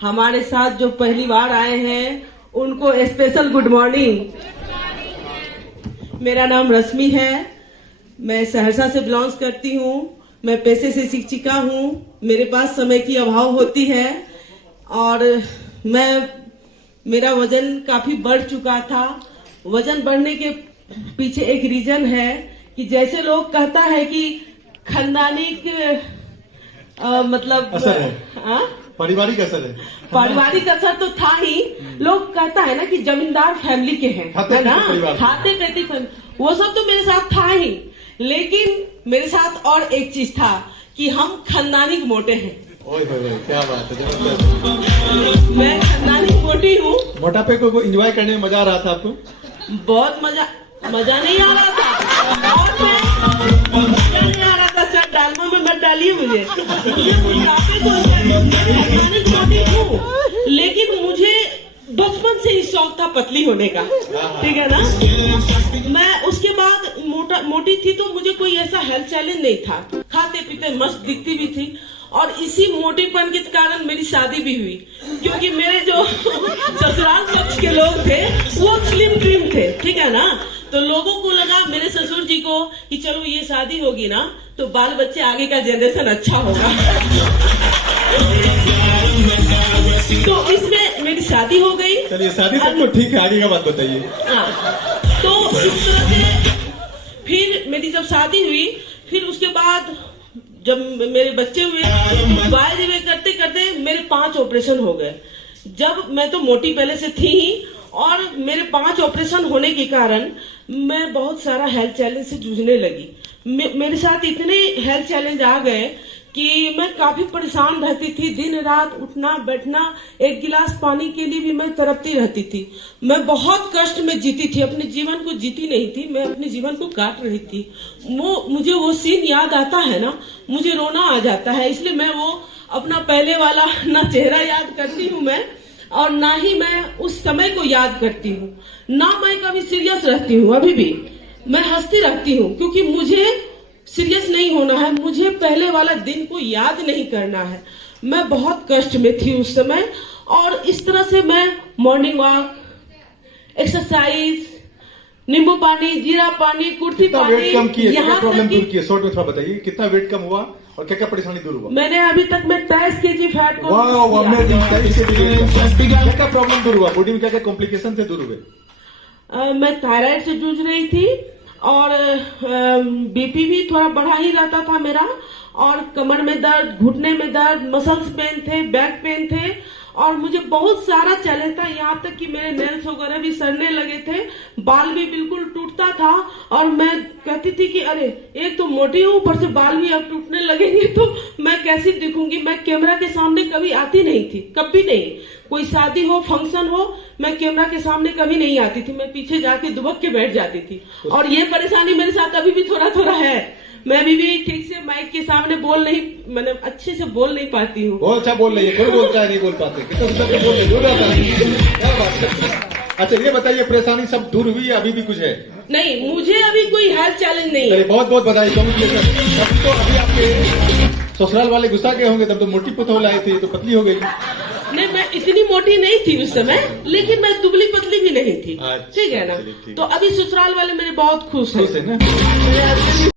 हमारे साथ जो पहली बार आए हैं उनको स्पेशल गुड मॉर्निंग। मेरा नाम रश्मि है, मैं सहरसा से बिलोंग करती हूँ। मैं पेशे से शिक्षिका हूँ। मेरे पास समय की अभाव होती है और मेरा वजन काफी बढ़ चुका था। वजन बढ़ने के पीछे एक रीजन है कि जैसे लोग कहता है कि खानदानिक मतलब असर है, पारिवारिक असर है। पारिवारिक असर तो था ही। लोग कहता है ना कि जमींदार फैमिली के हैं, है ना, खाते पीते वो सब तो मेरे साथ था ही, लेकिन मेरे साथ और एक चीज था कि हम खानदानिक मोटे हैं। ओए क्या बात है। मैं खानदानिक मोटी हूँ। मोटापे को एंजॉय करने में मजा आ रहा था आपको? बहुत मजा नहीं आ रहा था और मजा नहीं आ रहा था। सर डालमा में मत डालिए मुझे मोटी हूँ, लेकिन मुझे बचपन से ही शौक था पतली होने का, ठीक है ना। मैं उसके बाद मोटी थी तो मुझे कोई ऐसा हेल्थ चैलेंज नहीं था। खाते पीते मस्त दिखती भी थी और इसी मोटीपन के कारण मेरी शादी भी हुई, क्योंकि मेरे जो ससुराल पक्ष के लोग थे वो स्लिम ट्रिम थे, ठीक है ना। तो लोगों को लगा, मेरे ससुर जी को, कि चलो ये शादी होगी ना तो बाल बच्चे आगे का जनरेशन अच्छा होगा। तो इसमें मेरी शादी हो गई। चलिए शादी तक तो ठीक है, आगे का बात बताइए। तो इस तरह से फिर मेरी जब शादी हुई, फिर उसके बाद जब मेरे बच्चे हुए, करते करते मेरे 5 ऑपरेशन हो गए। जब मैं तो मोटी पहले से थी ही और मेरे 5 ऑपरेशन होने के कारण मैं बहुत सारा हेल्थ चैलेंज से जूझने लगी। मेरे साथ इतने हेल्थ चैलेंज आ गए कि मैं काफी परेशान रहती थी। दिन रात उठना बैठना, एक गिलास पानी के लिए भी मैं तड़पती रहती थी। मैं बहुत कष्ट में जीती थी, अपने जीवन को जीती नहीं थी, मैं अपने जीवन को काट रही थी। मुझे वो सीन याद आता है ना, मुझे रोना आ जाता है। इसलिए मैं वो अपना पहले वाला ना चेहरा याद करती हूँ मैं, और ना ही मैं उस समय को याद करती हूँ, ना मैं कभी सीरियस रहती हूँ। अभी भी मैं हंसती रहती हूँ, क्योंकि मुझे सीरियस नहीं होना है, मुझे पहले वाला दिन को याद नहीं करना है। मैं बहुत कष्ट में थी उस समय, और इस तरह से मैं मॉर्निंग वॉक, एक्सरसाइज, नींबू पानी, जीरा पानी, कुर्थी पानी, वेट कम किए, क्या प्रॉब्लम दूर किए? शॉर्ट में थोड़ा बताइए, कितना वेट कम हुआ और क्या क्या परेशानी दूर हुआ? मैंने अभी तक मैं 23 kg फैट को क्या प्रॉब्लम दूर हुआ? बॉडी में क्या क्या कॉम्प्लिकेशन से दूर हुए? मैं थायराइड से जूझ रही थी और बीपी भी थोड़ा बढ़ा ही रहता था मेरा, और कमर में दर्द, घुटने में दर्द, मसल्स पेन थे, बैक पेन थे, और मुझे बहुत सारा चैलेंज था। यहाँ तक कि मेरे नेल्स वगैरह भी सड़ने लगे थे, बाल भी बिल्कुल टूटता था, और मैं कहती थी कि अरे एक तो मोटी हूँ, ऊपर से बाल भी अब टूटने लगेंगे तो मैं कैसी दिखूंगी। मैं कैमरा के सामने कभी आती नहीं थी, कभी नहीं। कोई शादी हो, फंक्शन हो, मैं कैमरा के सामने कभी नहीं आती थी। मैं पीछे जाके दुबक के बैठ जाती थी, और ये परेशानी मेरे साथ अभी भी थोड़ा थोड़ा है। मैं अभी भी ठीक से माइक के सामने मैंने अच्छे से बोल नहीं पाती हूँ। बहुत अच्छा बोल रही है, कोई बोलता है नहीं बोल पाते, क्या बात है। अच्छा ये बताइए, परेशानी सब दूर हुई या अभी भी कुछ है? नहीं, मुझे अभी कोई हेल्थ चैलेंज नहीं है। बहुत बहुत बधाई। तो अभी आपके ससुराल वाले गुस्सा के होंगे, तब तो मोटी पुतौल आई थी तो पतली हो गई। नहीं, मैं इतनी मोटी नहीं थी उस समय, लेकिन मैं दुबली पतली भी नहीं थी, ठीक है ना। तो अभी ससुराल वाले मेरे बहुत खुश हैं।